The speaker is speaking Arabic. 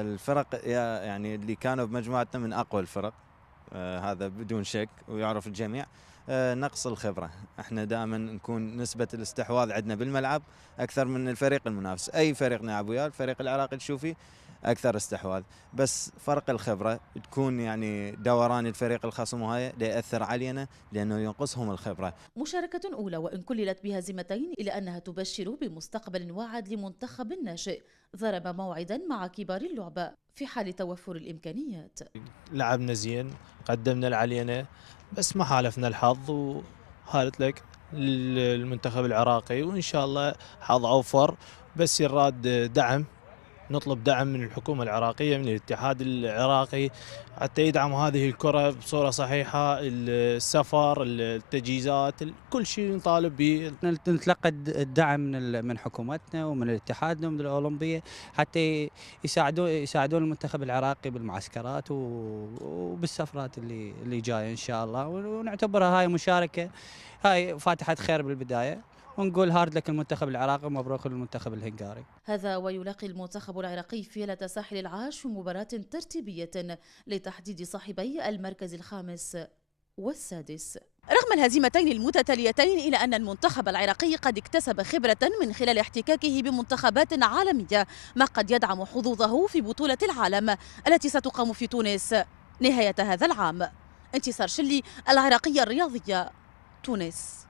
الفرق يعني اللي كانوا بمجموعتنا من أقوى الفرق، هذا بدون شك ويعرف الجميع. نقص الخبرة، احنا دائما نكون نسبة الاستحواذ عندنا بالملعب أكثر من الفريق المنافس. أي فريق نلعب وياه الفريق العراقي تشوفي أكثر استحواذ، بس فرق الخبرة تكون يعني دوران الفريق الخصم وهاي دا يأثر علينا لأنه ينقصهم الخبرة. مشاركة أولى وإن كللت بهزيمتين إلا أنها تبشر بمستقبل واعد لمنتخب الناشئ ضرب موعدا مع كبار اللعبة في حال توفر الإمكانيات. لعبنا زين، قدمنا اللي علينا، بس ما حالفنا الحظ وهارت لك المنتخب العراقي، وإن شاء الله حظ أوفر، بس يراد دعم. نطلب دعم من الحكومة العراقية، من الاتحاد العراقي، حتى يدعموا هذه الكرة بصورة صحيحة. السفر، التجهيزات، كل شيء نطالب به. نتلقى الدعم من حكومتنا ومن اتحادنا ومن الأولمبية حتى يساعدون المنتخب العراقي بالمعسكرات وبالسفرات اللي جاية إن شاء الله، ونعتبرها هاي مشاركة، هاي فاتحة خير بالبداية، ونقول هارد لك المنتخب العراقي ومبروك للمنتخب الهنغاري. هذا ويلاقي المنتخب العراقي فيلة ساحل العاج في مباراة ترتيبية لتحديد صاحبي المركز الخامس والسادس. رغم الهزيمتين المتتاليتين إلى أن المنتخب العراقي قد اكتسب خبرة من خلال احتكاكه بمنتخبات عالمية، ما قد يدعم حظوظه في بطولة العالم التي ستقام في تونس نهاية هذا العام. انتصار شلي، العراقية الرياضية، تونس.